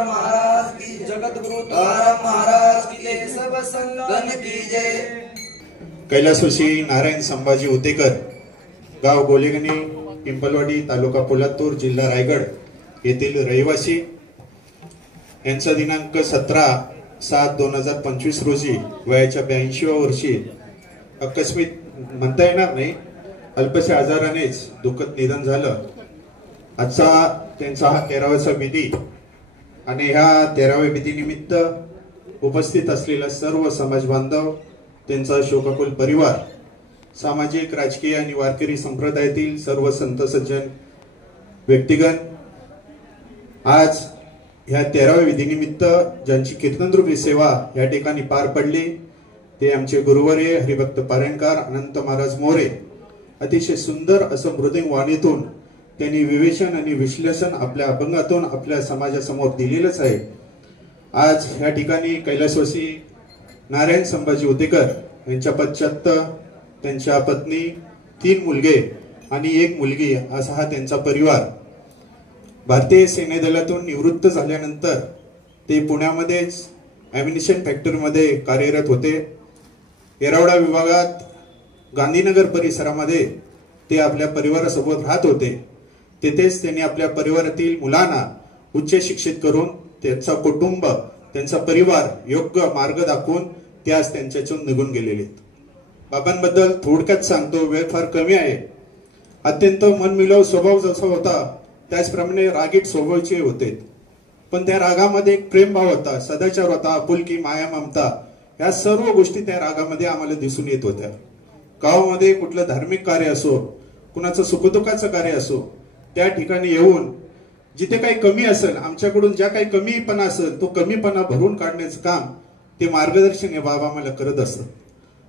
तुकाराम महाराज की, जगतगुरु तुकाराम महाराज की जय, सब संगन की जय। कैलासवासी नारायण संभाजी उतेकर, गाव गोलेगणी, पिंपलवाडी, तालुका पोलादपूर, जिल्हा रायगड येथील रहिवासी, यांचा दिनांक 17/7/2025 रोजी वयाच्या 82व्या वर्षी आकस्मिक म्हणता येणार नाही, अल्पशा आजारानेच दुःखद निधन झालं। आजचा त्यांचा हा 13वा विधी आणि ह्या 13व्या विधीनिमित्त उपस्थित असलेला सर्व समाज बांधव, त्यांचा शोकाकुल परिवार, सामाजिक, राजकीय आणि वारकरी संप्रदायातील सर्व संत सज्जन व्यक्तिगण, आज ह्या 13व्या विधीनिमित्त ज्यांची कीर्तनरूपी सेवा या ठिकाणी पार पडली ते आमचे गुरुवर्य हरिभक्त पारायणकार अनंत महाराज मोरे, अतिशय सुंदर असं मृदुंग वाणीतून त्यांनी विवेचन आणि विश्लेषण आपल्या अभंगातून आपल्या समाजासमोर दिलेलंच आहे। आज ह्या ठिकाणी कैलासवासी नारायण संभाजी उतेकर यांच्या पश्चात त्यांच्या पत्नी, 3 मुलगे आणि 1 मुलगी असा हा त्यांचा परिवार। भारतीय सेनेदलातून निवृत्त झाल्यानंतर ते पुण्यामध्येच ॲम्युनिशन फॅक्टरीमध्ये कार्यरत होते। येरवडा विभागात गांधीनगर परिसरामध्ये ते आपल्या परिवारासोबत राहत होते। तेथेच त्यांनी आपल्या परिवारातील मुलांना उच्च शिक्षित करून त्यांचा कुटुंब, त्यांचा परिवार योग्य मार्ग दाखवून ते आज त्यांच्यातून निघून गेलेले। बाबांबद्दल थोडक्यात सांगतो, वेळ फार कमी आहे। अत्यंत मनमिळावू स्वभाव जसा होता त्याचप्रमाणे रागीट स्वभावाचे होते, पण त्या रागामध्ये एक प्रेमभाव होता, सदाचार होता, आपुलकी, माया, ममता, या सर्व गोष्टी त्या रागामध्ये आम्हाला दिसून येत होत्या। गावामध्ये कुठलं धार्मिक कार्य असो, कुणाचं सुखदुःखाचं कार्य असो, त्या ठिकाणी येऊन जिथे काही कमी असेल, आमच्याकडून ज्या काही कमीपणा असेल तो कमीपणा भरून काढण्याचं काम ते मार्गदर्शन हे बाबा आम्हाला करत असत।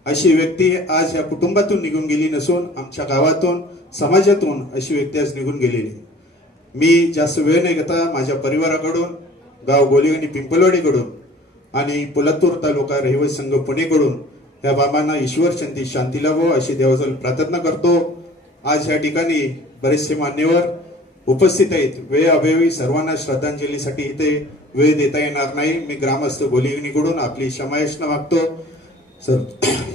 अशी व्यक्ती आज या कुटुंबातून निघून गेली नसून आमच्या गावातून, समाजातून अशी व्यक्ती आज निघून गेलेली। मी जास्त वेळ न घेता माझ्या परिवाराकडून, गाव गोलेगणी पिंपलवाडीकडून आणि पोलादपूर तालुका रहिवासी संघ पुणेकडून या बाबांना ईश्वर शांती लाभो अशी देवाजवळ प्रार्थना करतो। आज या ठिकाणी बरेचसे मान्यवर उपस्थित आहेत, वेळ अभावी सर्वांना श्रद्धांजलीसाठी इथे वेळ देता येणार नाही। मी ग्रामस्थ गोलेगणीकडून आपली क्षमायाचना मागतो सर।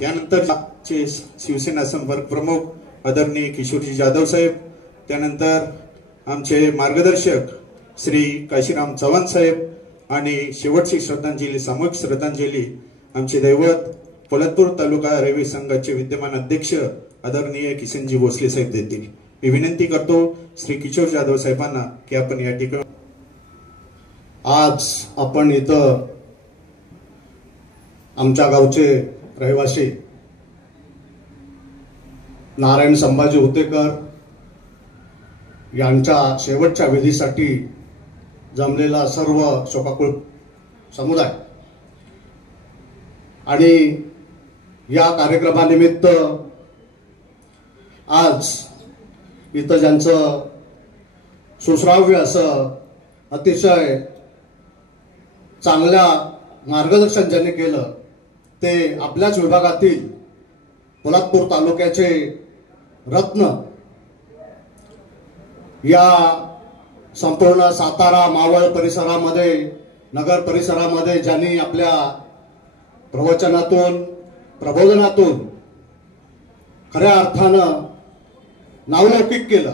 यानंतर शिवसेना संपर्क प्रमुख आदरणीय किशोरजी जाधव साहेब, त्यानंतर आमचे मार्गदर्शक श्री काशीराम चव्हाण साहेब आणि शेवटची श्रद्धांजली, सामूहिक श्रद्धांजली आमचे दैवत पोलादपूर तालुका रहिवासी संघाचे विद्यमान अध्यक्ष आदरणीय किसनजी भोसले साहेब देतील। मी विनंती करतो श्री किशोर जाधव साहेबांना की आपण या ठिकाणी आज आपण इथं आमच्या गावचे रहिवासी नारायण संभाजी उतेकर यांच्या शेवटच्या विधीसाठी जमलेला सर्व शोकाकुल समुदाय आणि या कार्यक्रमानिमित्त आज इथं ज्यांचं सुश्राव्य असं अतिशय चांगल्या मार्गदर्शन ज्यांनी केलं ते आपल्याच विभागातील पोलादपूर तालुक्याचे रत्न, या संपूर्ण सातारा मावळ परिसरामध्ये, नगर परिसरामध्ये ज्यांनी आपल्या प्रवचनातून, प्रबोधनातून खऱ्या अर्थानं नावलौकिक केलं,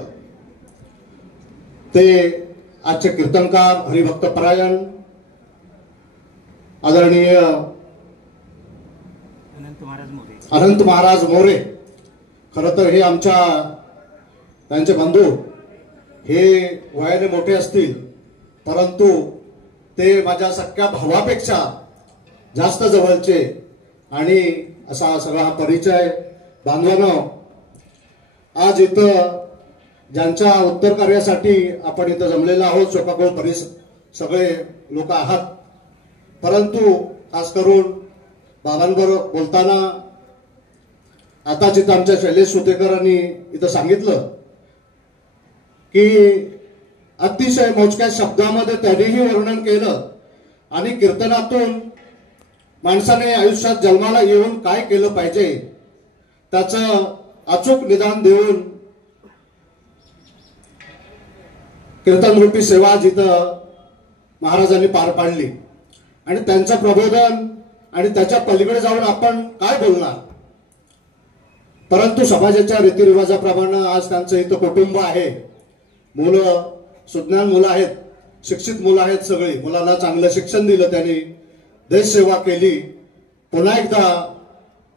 ते आजचे कीर्तनकार हरिभक्त परायण आदरणीय अनंत महाराज मोरे। खरं तर हे त्यांचे बंधू हे वयाने मोठे असतील, परंतु ते माझ्या सख्या भावापेक्षा जास्त जवळचे आणि असा सगळा परिचय। बांधवांनो, आज इथं ज्यांच्या उत्तर कार्यासाठी आपण इथं जमलेलो आहोत, शोकाकुल सगळे लोक आहात, परंतु खास करून बाबांबरोबर बोलताना आताच इथं आमच्या शैलेश सुतेकरांनी इथं सांगितलं की अतिशय मोजक्या शब्दामध्ये त्यांनीही वर्णन केलं आणि कीर्तनातून माणसाने आयुष्यात जन्माला येऊन काय केलं पाहिजे त्याचं अचूक निदान देऊन कीर्तनरूपी सेवा जिथं महाराजांनी पार पाडली आणि त्यांचं प्रबोधन आणि त्याच्या पलीकडे जाऊन आपण काय बोलणार. परंतु समाजाच्या रीतिरिवाजाप्रमाणे आज त्यांचं इथं कुटुंब आहे, मुलं सुज्ञान मुलं आहेत, शिक्षित मुलं आहेत, सगळी मुलांना चांगलं शिक्षण दिलं, त्यांनी देशसेवा केली. पुन्हा एकदा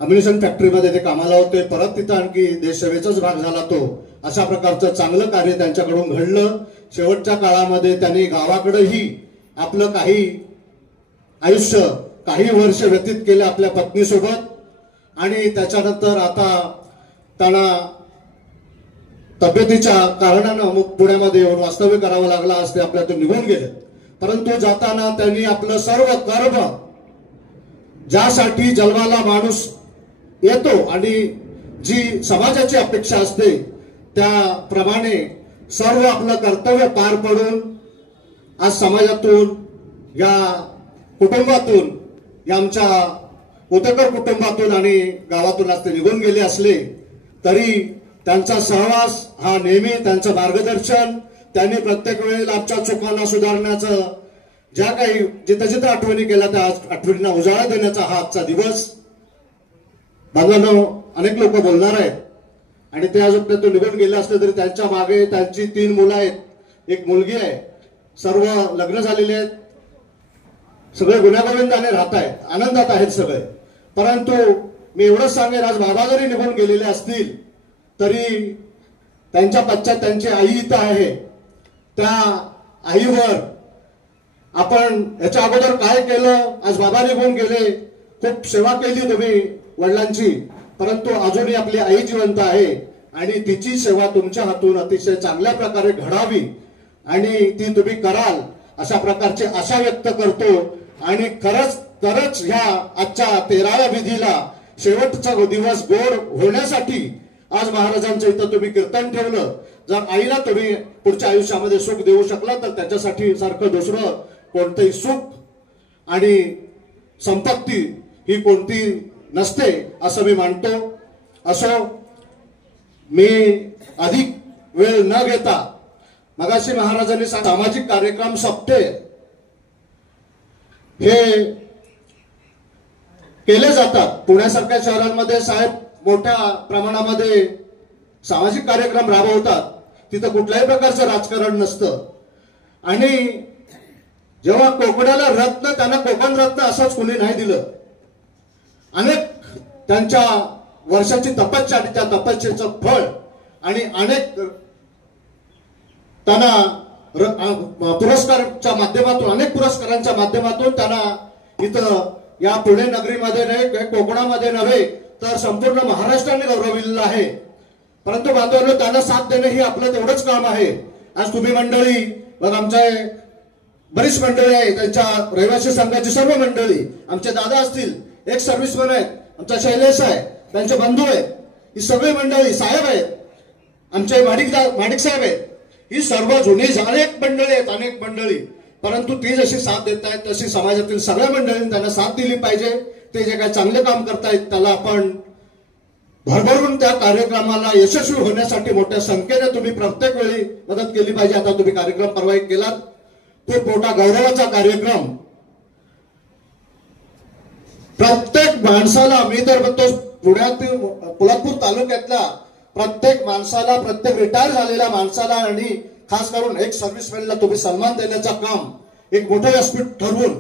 अम्युनिशन फॅक्टरीमध्ये ते कामाला होते, परत तिथं आणखी देशसेवेचाच भाग झाला तो. अशा प्रकारचं चांगलं कार्य त्यांच्याकडून घडलं. शेवटच्या काळामध्ये त्यांनी गावाकडेही आपलं काही आयुष्य काही वर्ष व्यतीत केले आपल्या पत्नीसोबत आणि त्याच्यानंतर आता त्यांना तब्येतीच्या कारणानं मग पुण्यामध्ये येऊन वास्तव्य करावं लागलं. आज ते आपल्यातून निघून गेले. परंतु जाताना त्यांनी आपलं सर्व कर्म ज्यासाठी जन्माला माणूस येतो आणि जी समाजाची अपेक्षा असते त्याप्रमाणे सर्व आपलं कर्तव्य पार पडून आज समाजातून या कुटुंबातून या आमच्या उतेकर कुटुंबातून आणि गावातून आज ते निघून गेले असले तरी त्यांचा सहवास हा नेहमी, त्यांचं मार्गदर्शन, त्यांनी प्रत्येक वेळेला आमच्या चुकांना सुधारण्याचं ज्या काही जिथं जिथं आठवणी केल्या त्या आठवणींना उजाळा देण्याचा हा आजचा दिवस. बांधवांनो, अनेक लोक बोलणार आहेत आणि ते आज आपल्यातून निघून गेले असले तरी त्यांच्या मागे त्यांची 3 मुलं आहेत, एक मुलगी आहे, सर्व लग्न झालेले आहेत, सगळे गुण्यागोविंदाने राहत आहेत, आनंदात आहेत सगळे. परंतु मी एवढंच सांगेन, आज बाबा जरी निघून गेलेले असतील तरी त्यांच्या पश्चात त्यांची आई इथं आहे. त्या आईवर आपण याच्या अगोदर काय केलं, आज बाबा निघून गेले, खूप सेवा केली तुम्ही वडिलांची, परंतु अजूनही आपली आई जिवंत आहे आणि तिची सेवा तुमच्या हातून अतिशय चांगल्या प्रकारे घडावी आणि ती तुम्ही कराल अशा प्रकारची आशा व्यक्त करतो. आणि खरंच ह्या आजच्या 13व्या विधीला शेवटचा दिवस गोड होण्यासाठी आज महाराजांचं इथं तुम्ही कीर्तन ठेवलं. जर आईला तुम्ही पुढच्या आयुष्यामध्ये सुख देऊ शकला तर त्याच्यासाठी सारखं दुसरं कोणतंही सुख आणि संपत्ती ही कोणती नसते असं मी मानतो. असो, मी अधिक वेळ न घेता मगाशी महाराजांनी सामाजिक कार्यक्रम सप्ते हे केले जातात. पुण्यासारख्या शहरांमध्ये साहेब मोठ्या प्रमाणामध्ये सामाजिक कार्यक्रम राबवतात, तिथं कुठल्याही प्रकारचं राजकारण नसतं. आणि जेव्हा कोकणाला रत्न, त्यांना कोकण रत्न असंच कुणी नाही दिलं. अनेक त्यांच्या वर्षाची तपस्या आणि त्या तपस्येचं फळ आणि अनेक त्यांना पुरस्काराच्या माध्यमातून, अनेक पुरस्कारांच्या माध्यमातून त्यांना इथं या पुणे नगरीमध्ये नव्हे, कोकणामध्ये नव्हे तर संपूर्ण महाराष्ट्राने गौरविलेलं आहे. परंतु बांधवांनो, त्यांना साथ देणं ही आपलं तेवढंच काम आहे. आज तुम्ही मंडळी, मग आमच्या बरीच मंडळी आहे, त्यांच्या रहिवासी संघाची सर्व मंडळी, आमचे दादा असतील, एक सर्व्हिसमॅन आहेत, आमचा शैलेश आहे, त्यांचे बंधू आहेत, ही सगळी मंडळी, साहेब आहेत, आमचे माडिक साहेब आहेत, ही सर्व जुनी अनेक मंडळी आहेत, अनेक मंडळी. परंतु ती जशी साथ देत आहेत तशी समाजातील सगळ्या मंडळींनी त्यांना साथ दिली पाहिजे. ते जे काही चांगले काम करतायत त्याला आपण भरभरून त्या कार्यक्रमाला यशस्वी होण्यासाठी मोठ्या संख्येने तुम्ही प्रत्येक वेळी मदत केली पाहिजे. आता तुम्ही कार्यक्रम परवा एक केलात, खूप मोठा गौरवाचा कार्यक्रम. प्रत्येक माणसाला, मी तर म्हणतो पुण्यातील पोलादपूर तालुक्यातल्या प्रत्येक माणसाला, प्रत्येक रिटायर झालेल्या माणसाला आणि खास करून एक सर्व्हिसमॅनला तुम्ही सन्मान देण्याचं काम एक मोठं व्यासपीठ ठरवून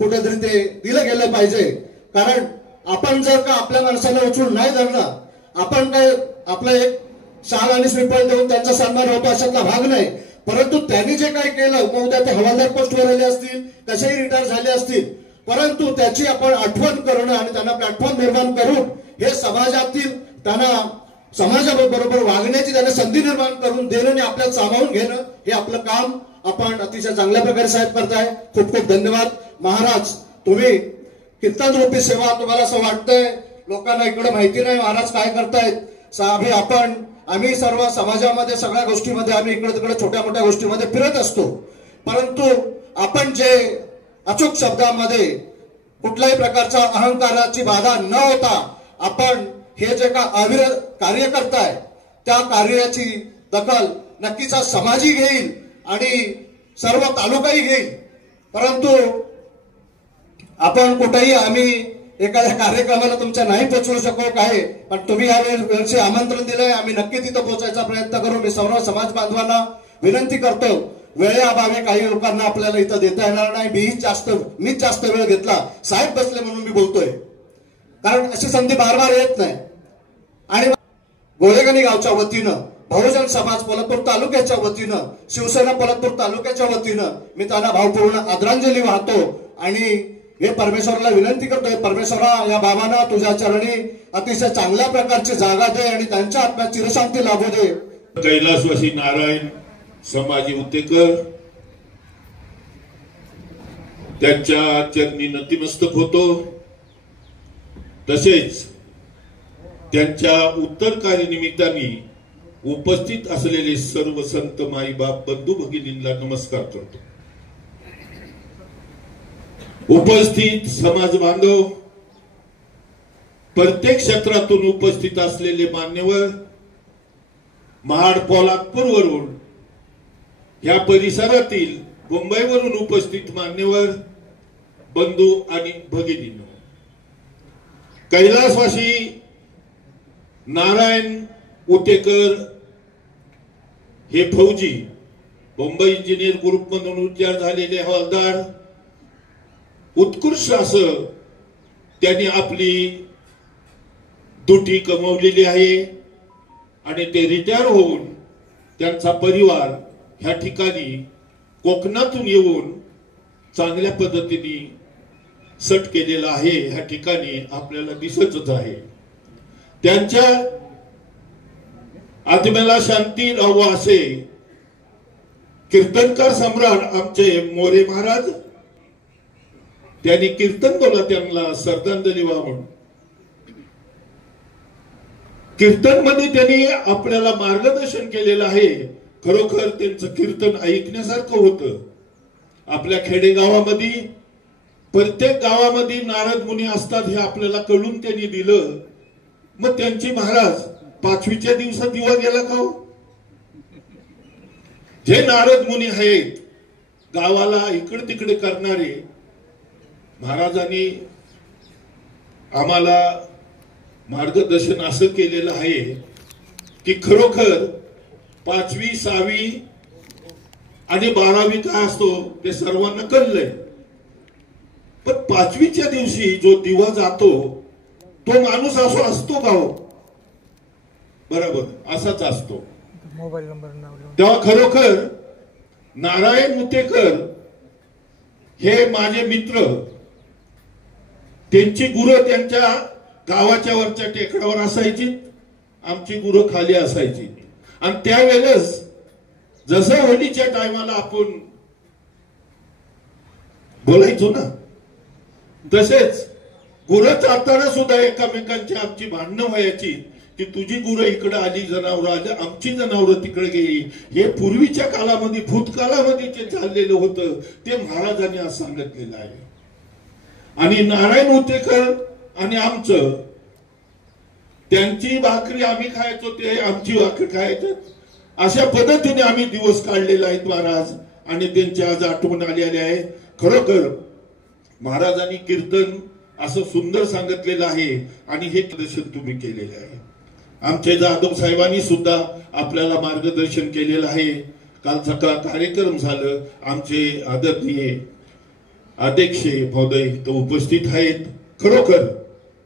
कुठेतरी ते दिलं गेलं पाहिजे. कारण आपण जर का आपल्या माणसाला उचलून नाही धरलं, आपण काय आपलं एक शाल आणि श्रीफळ देऊन त्यांचा सन्मान होतो अशातला भाग नाही. परंतु त्यांनी जे काही केलं, मग उद्या ते हवालदार पोस्टवर आले असतील, कसेही रिटायर झाले असतील, परंतु त्याची आपण आठवण करणं आणि त्यांना प्लॅटफॉर्म निर्माण करून हे समाजातील त्यांना समाजाबरोबर वागण्याची त्यांना संधी निर्माण करून देणं आणि आपल्याला सामावून घेणं हे आपलं काम आपण अतिशय चांगल्या प्रकारे साहेब करताय. खूप खूप धन्यवाद. महाराज, तुम्ही कीर्तन रूपी सेवा, तुम्हाला असं वाटतंय लोकांना इकडे माहिती नाही महाराज काय करतायत. आम्ही सर्व समाजामध्ये सगळ्या गोष्टीमध्ये आम्ही इकडे तिकडे छोट्या मोठ्या गोष्टीमध्ये फिरत असतो, परंतु आपण जे अचूक शब्दामध्ये कुठल्याही प्रकारच्या अहंकाराची बाधा न होता आपण हे जे का अविरत कार्य करताय त्या कार्याची दखल नक्कीच समाजही घेईल आणि सर्व तालुकाही घेईल. परंतु आपण कुठेही आम्ही एखाद्या कार्यक्रमाला तुमच्या नाही पोचवू शकू काय, पण तुम्ही या वेळेचे आमंत्रण दिलंय, आम्ही नक्की तिथं पोहोचायचा प्रयत्न करू. मी सर्व समाज बांधवांना विनंती करतो, वेळेअभावी काही लोकांना आपल्याला इथं देता येणार नाही. मीच जास्त वेळ घेतला, साहेब बसले म्हणून मी बोलतोय, कारण अशी संधी बार बार येत नाही. आणि गोळेगणी गावच्या वतीनं, बहुजन समाज पोलादपूर तालुक्याच्या वतीनं, शिवसेना पोलादपूर तालुक्याच्या वतीनं मी त्यांना भावपूर्ण आदरांजली वाहतो आणि हे परमेश्वराला विनंती करतोय, परमेश्वरा या बाबांना तुझ्या चरणी अतिशय चांगल्या प्रकारची जागा दे आणि त्यांच्या आत्म्यात चिरशांती लाभू दे. कैलासवासी नारायण समाजी उत्तेकर त्यांच्या चरणी नतमस्तक होतो. तसेच त्यांच्या उत्तर कार्यनिमित्ताने उपस्थित असलेले सर्व संत माई बाप बंधू भगिनींना नमस्कार करतो. उपस्थित समाज बांधव, प्रत्येक क्षेत्रातून उपस्थित असलेले मान्यवर, महाड पोलादपूर वरून या परिसरातील मुंबईवरून उपस्थित मान्यवर बंधू आणि भगिनींनो, कैलासवासी नारायण उत्तेकर हे फौजी, मुंबई इंजिनियर ग्रुप मधून रिटायर झालेले हवालदार, उत्कृष्ट असं त्यांनी आपली दुटी कमवलेली आहे आणि ते रिटायर होऊन त्यांचा परिवार ह्या ठिकाणी कोकणातून येऊन चांगल्या पद्धतीने सट केलेला आहे. ह्या ठिकाणी आपल्याला दिसतच आहे. त्यांच्या आत्म्याला शांती राहो असे कीर्तनकार सम्राट आमचे मोरे महाराज त्यांनी कीर्तन बोला त्यांना श्रद्धांजली वाहून कीर्तन मध्ये त्यांनी आपल्याला मार्गदर्शन केलेलं आहे. खरोखर त्यांचं कीर्तन ऐकण्यासारखं होतं. आपल्या खेडेगावामध्ये प्रत्येक गावामध्ये नारद मुनी असतात हे आपल्याला कळून त्यांनी दिलं. मग त्यांची महाराज 5वीच्या दिवसात दिवा गेला का? जे नारद मुनी आहेत गावाला इकडे तिकडे करणारे, महाराजांनी आम्हाला मार्गदर्शन असं केलेलं आहे की खरोखर 5वी 6वी आणि 12वी काय असतो ते सर्वांना कळलंय. पण 5वीच्या दिवशी जो दिवा जातो तो माणूस असो असतो का हो? बरोबर असाच असतो. मोबाईल नंबर तेव्हा खरोखर नारायण उत्तेकर हे माझे मित्र, त्यांची गुरं त्यांच्या गावाच्या वरच्या टेकडावर असायची, आमची गुरं खाली असायची. आणि त्यावेळेस जसं होळीच्या टायमाला आपण बोलायचो ना, तसेच गुरं चालताना सुद्धा एकामेकांची आमची भांडणं व्हायची की तुझी गुरं इकडे आली, जनावर आली, आमची जनावर तिकडे गेली. हे पूर्वीच्या काळामध्ये भूतकाळामध्ये जे चाललेलं होतं ते महाराजांनी आज सांगितलेलं आहे. आणि नारायण उत्तेकर आणि आमचं, त्यांची भाकरी आम्ही खायचो, ते आमची भाकरी खायचं, अशा पद्धतीने आम्ही दिवस काढलेले आहेत महाराज. आणि त्यांची आज आठवण आलेली आहे. खरोखर महाराजांनी कीर्तन असं सुंदर सांगितलेलं आहे आणि हे दर्शन तुम्ही केलेलं आहे. आमचे जाधव साहेबांनी सुद्धा आपल्याला मार्गदर्शन केलेलं आहे. काल सकाळ कार्यक्रम झालं. आमचे आदरणीय अध्यक्ष महोदय तो उपस्थित आहेत. खरोखर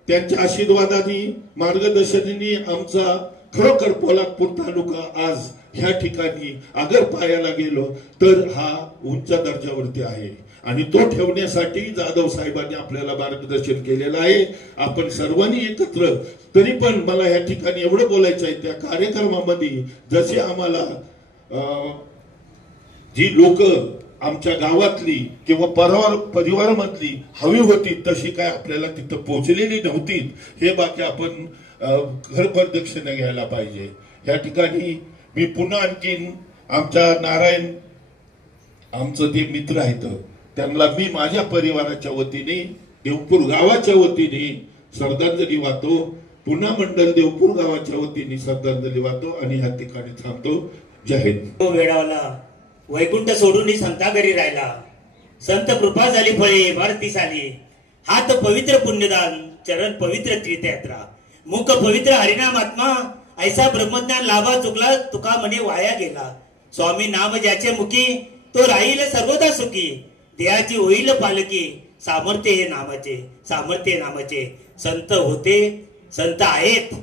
त्यांच्या आशीर्वादाने मार्गदर्शनाने आमचा खरोखर पोलादपूर तालुका आज ह्या ठिकाणी अगर पायाला गेलो तर हा उंच दर्जावरती आहे. आणि तो ठेवण्यासाठी जाधव साहेबांनी आपल्याला मार्गदर्शन केलेलं आहे. आपण सर्वांनी एकत्र, तरी पण मला या ठिकाणी एवढं बोलायचं आहे, त्या कार्यक्रमामध्ये जसे आम्हाला जी लोक आमच्या गावातली किंवा परिवारामधली हवी होती तशी काय आपल्याला तिथं पोहोचलेली नव्हती. हे बाकी आपण घर प्रदक्षिणा घ्यायला पाहिजे. या ठिकाणी मी पुन्हा आणखीन आमच्या नारायण आमचं ते मित्र आहेत त्यांना मी माझ्या परिवाराच्या वतीने, देवपूर गावाच्या वतीने श्रद्धांजली वाहतो. पुन्हा मंडल देवपूर गावाच्या वतीने श्रद्धांजली वाहतो आणि ह्या ठिकाणी थांबतो. जय हिंद. तो वेळाला वैकुंठ सोडून संता घरी राहिला. संत कृपा झाली फळे भारतीस आली. हात पवित्र पुण्यदान, चरण पवित्र तीर्थयात्रा, मुख पवित्र हरिनाम आत्मा, ऐसा ब्रह्मज्ञान लाभा चुकला तुका म्हणे वाया गेला. स्वामी नाम ज्याचे मुखी तो राहील सर्वदा सुखी. देहाची होईल पालकी, सामर्थ्य हे नामाचे, सामर्थ्य हे नामाचे. संत होते, संत आहेत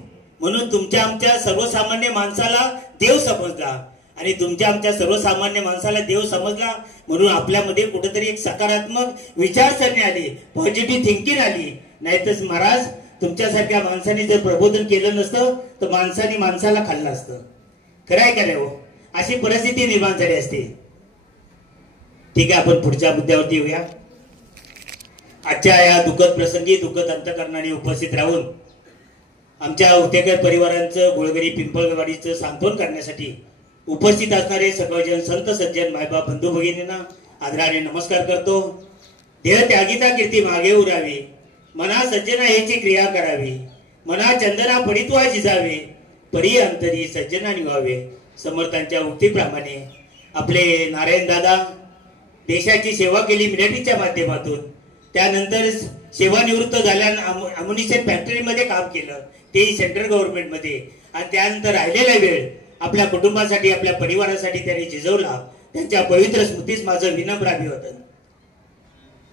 म्हणून तुमच्या आमच्या सर्वसामान्य माणसाला देव समजला, आणि तुमच्या आमच्या सर्वसामान्य माणसाला देव समजला म्हणून आपल्यामध्ये कुठेतरी एक सकारात्मक विचारसरणी आली, पॉझिटिव्ह थिंकिंग आली. नाहीतर महाराज तुमच्यासारख्या माणसाने जर प्रबोधन केलं नसतं तर माणसाने माणसाला खाल्लं असतं. खरं आहे का नाही हो? अशी परिस्थिती निर्माण झाली असते. ठीक आहे, आपण पुढच्या मुद्द्यावरती येऊया. आजच्या या दुःखद प्रसंगी दुःखद अंतकरणाने उपस्थित राहून आमच्या हुतेकर परिवारांचं, गोळगरी पिंपळवाडीचं सांत्वन करण्यासाठी उपस्थित असणारे सर्वजन संत सज्जन मायबाप बंधू भगिनींना आदराने नमस्कार करतो. देह त्यागीता कीर्ती मागे उरावी, मना सज्जना ह्याची क्रिया करावी, मना चंदना पडित्वा जिजावे, परी अंतरी सज्जना निवावे. समर्थांच्या उक्तीप्रमाणे आपले नारायण दादा देशाची सेवा केली मिलिटरीच्या माध्यमातून. त्यानंतर सेवानिवृत्त झाल्यानं अम्युनिशन फॅक्टरीमध्ये काम केलं, तेही सेंट्रल गव्हर्नमेंटमध्ये. आणि त्यानंतर राहिलेला वेळ आपल्या कुटुंबासाठी, आपल्या परिवारासाठी त्यांनी झिजवला. त्यांच्या पवित्र स्मृतीस माझं विनम्र अभिवादन.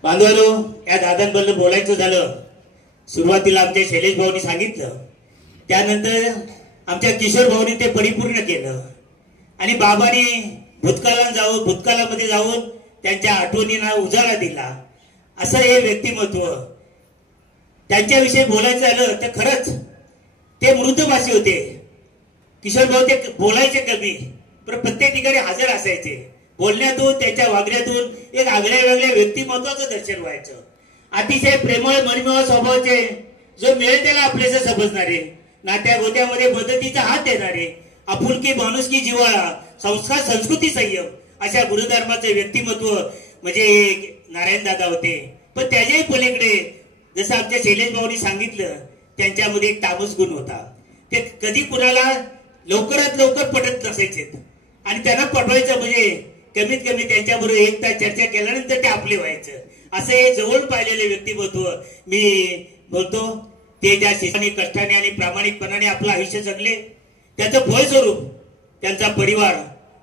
बांधवांनो, या दादांबद्दल बोलायचं झालं, सुरुवातीला आमच्या शैलेश भाऊनी सांगितलं, त्यानंतर आमच्या किशोर भाऊनी ते परिपूर्ण केलं, आणि बाबांनी भूतकाळामध्ये जाऊन त्यांच्या आठवणींना उजाळा दिला. असं हे व्यक्तिमत्व. त्यांच्याविषयी बोलायचं झालं तर खरंच ते मृदभाषी होते. किशोर भाऊ ते बोलायचे कमी, पण प्रत्येक ठिकाणी हजर असायचे. बोलण्यातून, त्याच्या वागण्यातून एक आगळ्या वेगळ्या व्यक्तिमत्वाचं दर्शन व्हायचं. अतिशय प्रेमळ मनमिळाव स्वभावाचे, जो मिळेल त्याला आपलेच समजणारे, नात्या गोत्यामध्ये मदतीचा हात देणारे, आपुलकी माणुसकी जिव्हाळा, संस्कार संस्कृती संयम अशा गुरुधर्माचे व्यक्तिमत्व म्हणजे नारायण दादा होते. पण त्याच्याही पलीकडे जसं आमच्या शैलेश भाऊनी सांगितलं, त्यांच्यामध्ये एक तामस गुण होता. ते कधी कुणाला लवकरात लवकर पटत नसायचे, आणि त्यांना पटवायचं म्हणजे कमीत कमी त्यांच्याबरोबर एक तास चर्चा केल्यानंतर ते आपले व्हायचं. असं हे जवळ पाहिलेले व्यक्तिमत्व मी बोलतो. ते ज्या शिस्ताने, कष्टाने आणि प्रामाणिकपणाने आपलं आयुष्य जगले, त्याचं फळस्वरूप त्यांचा परिवार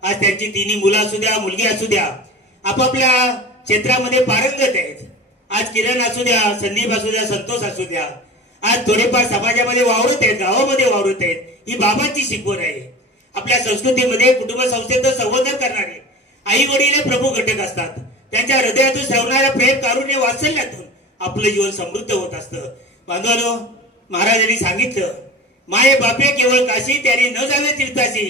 आज, त्यांची तिन्ही मुलं असू द्या, मुलगी असू द्या, आपापल्या क्षेत्रामध्ये पारंगत आहेत. आज किरण असू द्या, संदीप असू द्या, संतोष असू द्या, आज थोडेफार समाजामध्ये वावरत आहेत, गावामध्ये वावरत आहेत. ही बाबांची शिकवण आहे. आपल्या संस्कृतीमध्ये कुटुंब संस्थेचं संवर्धन करणारे आई वडील हे प्रमुख घटक असतात. त्यांच्या हृदयातून श्रवणाऱ्या प्रेम, कारुण्य, वात्सल्यातून आपलं जीवन समृद्ध होत असतं. बांधवांनो, महाराजांनी सांगितलं, माये बापे केवळ काशी, त्याने न जावे तीर्थाशी.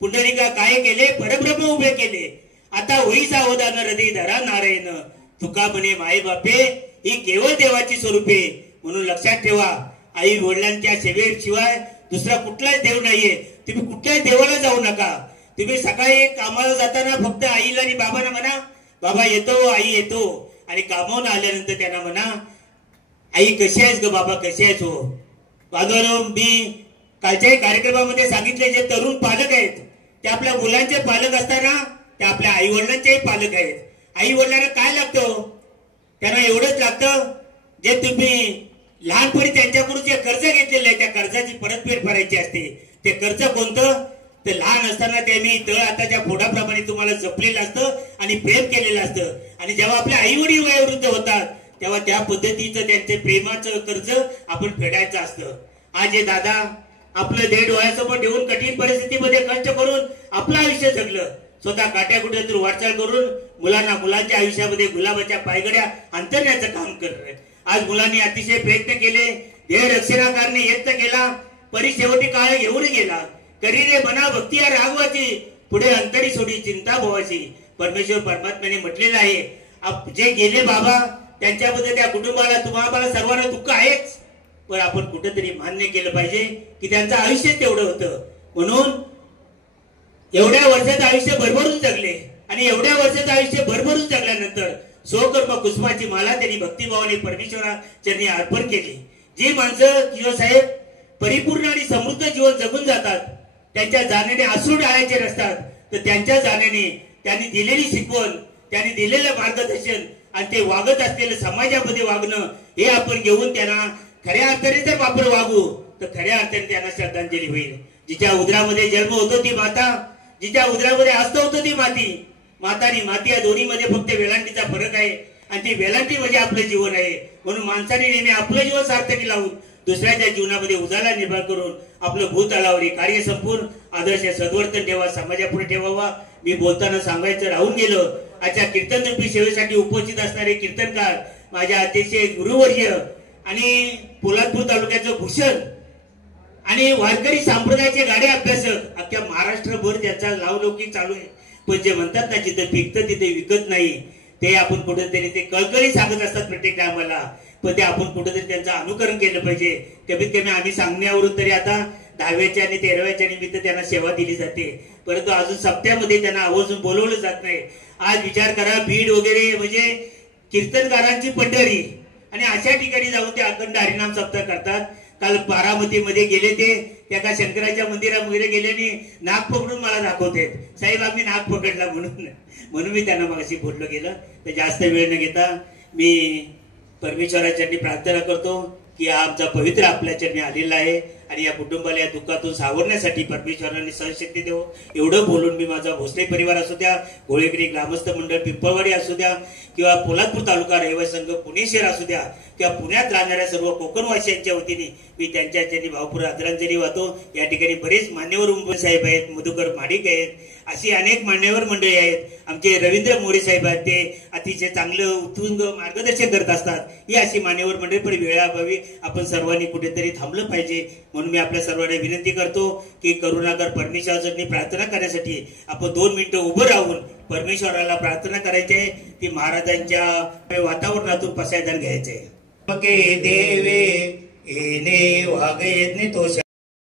पुंडलिका काय केले, परब्रह्म उभे केले. आता होई सावधान हृदय धरा नारायण. तुका म्हणे माये बापे ही केवळ देवाची स्वरूपे. म्हणून लक्षात ठेवा, आई वडिलांच्या सेवेशिवाय दुसरा कुठलाच देव नाहीये. तुम्ही कुठल्याच देवाला जाऊ नका. तुम्ही सकाळी कामाला जाताना फक्त आईला आणि बाबांना म्हणा, बाबा येतो, आई येतो. आणि कामावून आल्यानंतर त्यांना म्हणा, आई कशी आहेस ग बाबा, कशी आहेस हो. बांधवांनो, मी कालच्याही कार्यक्रमामध्ये सांगितले, जे तरुण पालक आहेत ते आपल्या मुलांचे पालक असताना ते आपल्या आई वडिलांचेही पालक आहेत. आई वडिलांना काय लागतं? त्यांना एवढंच लागतं, जे तुम्ही लहानपणी त्यांच्याकडून जे कर्ज घेतलेलं आहे त्या कर्जाची परतफेड करायची असते. ते कर्ज कोणतं? तर लहान असताना त्यांनी तळ आताच्या फोडाप्रमाणे तुम्हाला जपलेलं असतं आणि प्रेम केलेलं असतं. आणि जेव्हा आपल्या आई वडील वयोवृद्ध होतात तेव्हा त्या पद्धतीचं त्यांचे प्रेमाचं कर्ज आपण फेडायचं असतं. आज हे दादा आपलं देह डोळ्यासमोर ठेवून कठीण परिस्थितीमध्ये कष्ट करून आपलं आयुष्य जगलं. स्वतः काट्याकुट्यातून वाटचाल करून मुलांना, मुलांच्या आयुष्यामध्ये गुलाबाच्या पायगड्या अंतरण्याचं काम करत. आज मुलांनी अतिशय प्रयत्न केले, देह रक्षणाकारणे यत्न केला, परी शेवटी काळ घेऊन गेला. करी रे मना भक्ती या रागवाची, पुढे अंतरी सोडी चिंता भवाची. परमेश्वर परमात्म्याने म्हटलेलं आहे, जे गेले बाबा त्यांच्याबद्दल त्या कुटुंबाला, तुम्हाला सर्वांना दुःख आहेच, पण आपण कुठेतरी मान्य केलं पाहिजे की त्यांचं आयुष्य तेवढं होतं. म्हणून एवढ्या वर्षाचं आयुष्य भरभरून जगले, आणि एवढ्या वर्षाचं आयुष्य भरभरून जगल्यानंतर स्वकर्म कुसुमाची माला त्यांनी भक्तिभावाने परमेश्वराचरणी अर्पण केली. जी माणसं किंवा साहेब परिपूर्ण आणि समृद्ध जीवन जगून जातात, त्यांच्या जाण्याने अश्रू डाळायचे नसतात, तर त्यांच्या जाण्याने त्यांनी दिलेली शिकवण, त्यांनी दिलेलं मार्गदर्शन आणि ते वागत असलेलं समाजामध्ये वागणं हे आपण घेऊन त्यांना खऱ्या अर्थाने जर आपण वागू तर खऱ्या अर्थाने त्यांना श्रद्धांजली होईल. जिच्या उदरामध्ये जन्म होतो ती माता, जिच्या उदरामध्ये आस्त होतो ती माता आणि माती या दोन्हीमध्ये फक्त वेलांटीचा फरक आहे आणि ती वेलांटी म्हणजे आपलं जीवन आहे. म्हणून माणसाने नेहमी आपलं जीवन सार्थकी लावून दुसऱ्याच्या जीवनामध्ये उजाला निर्माण करून आपलं भूतलावरी कार्य संपूर्ण आदर्श सद्वर्तन ठेवा, समाजापुढे ठेवावा. मी बोलताना सांगायचं राहून गेलं. आजच्या कीर्तन रूपी सेवेसाठी उपस्थित असणारे कीर्तनकार माझ्या अतिशय गुरुवर्य आणि पोलादपूर तालुक्याचं भूषण आणि वारकरी संप्रदायाचे गाडे अभ्यासक अख्ख्या महाराष्ट्रभर ज्याचा लावलौकिक चालू आहे. पण जे म्हणतात ना जिथे पिकतं तिथे विकत नाही, ते आपण कुठेतरी ते कळकळी सांगत असतात प्रत्येक टायमाला. पण ते आपण कुठेतरी त्यांचं अनुकरण केलं पाहिजे. कमीत कमी आम्ही सांगण्यावरून तरी आता 10व्याच्या आणि 13व्याच्या निमित्त त्यांना सेवा दिली जाते, परंतु अजून सप्त्यामध्ये त्यांना आवर्जून बोलवलं जात नाही. आज विचार करा, बीड वगैरे म्हणजे कीर्तनकारांची पंढरी आणि अशा ठिकाणी जाऊन ते अखंड हरिनाम सप्ताह करतात. काल बारामतीमध्ये गेले ते एका शंकराच्या मंदिरामध्ये गेले आणि नाक पकडून मला दाखवते, साहेब आम्ही नाक पकडला म्हणून मी त्यांना मगाशी बोललो गेलं. तर जास्त वेळ न घेता मी परमेश्वराच्या चरणी प्रार्थना करतो की आमचा पवित्र आपल्या चरणी आलेला आहे आणि या कुटुंबाला या दुःखातून सावरण्यासाठी परमेश्वराने सहशक्ती देव. एवढं बोलून मी माझा भोसले परिवार असू द्या, गोळेगिरी ग्रामस्थ मंडळ पिंपळवाडी असू द्या किंवा पोलादपूर तालुका रहिवासी संघ पुणे शहर असू द्या किंवा पुण्यात राहणाऱ्या सर्व कोकणवासियांच्या वतीने मी त्यांच्या चरणी भावपूर्ण आदरांजली वाहतो. या ठिकाणी बरेच मान्यवर उंबरे साहेब आहेत, मधुकर माडिक आहेत, अशी अनेक मान्यवर मंडळी आहेत. आमचे रवींद्र मोरे साहेब आहेत, ते अतिशय चांगलं उत्तुंग मार्गदर्शन करत असतात. ही अशी मान्यवर मंडळी, पण वेळाभावी आपण सर्वांनी कुठेतरी थांबलं पाहिजे. म्हणून मी आपल्या सर्वांना विनंती करतो की करुणाकर परमेश्वराची प्रार्थना करण्यासाठी आपण 2 मिनिटं उभं राहून परमेश्वराला प्रार्थना करायची आहे. ती महाराजांच्या वातावरणातून पसायदान घ्यायचंय. देवे येणे वाग येत नाही तो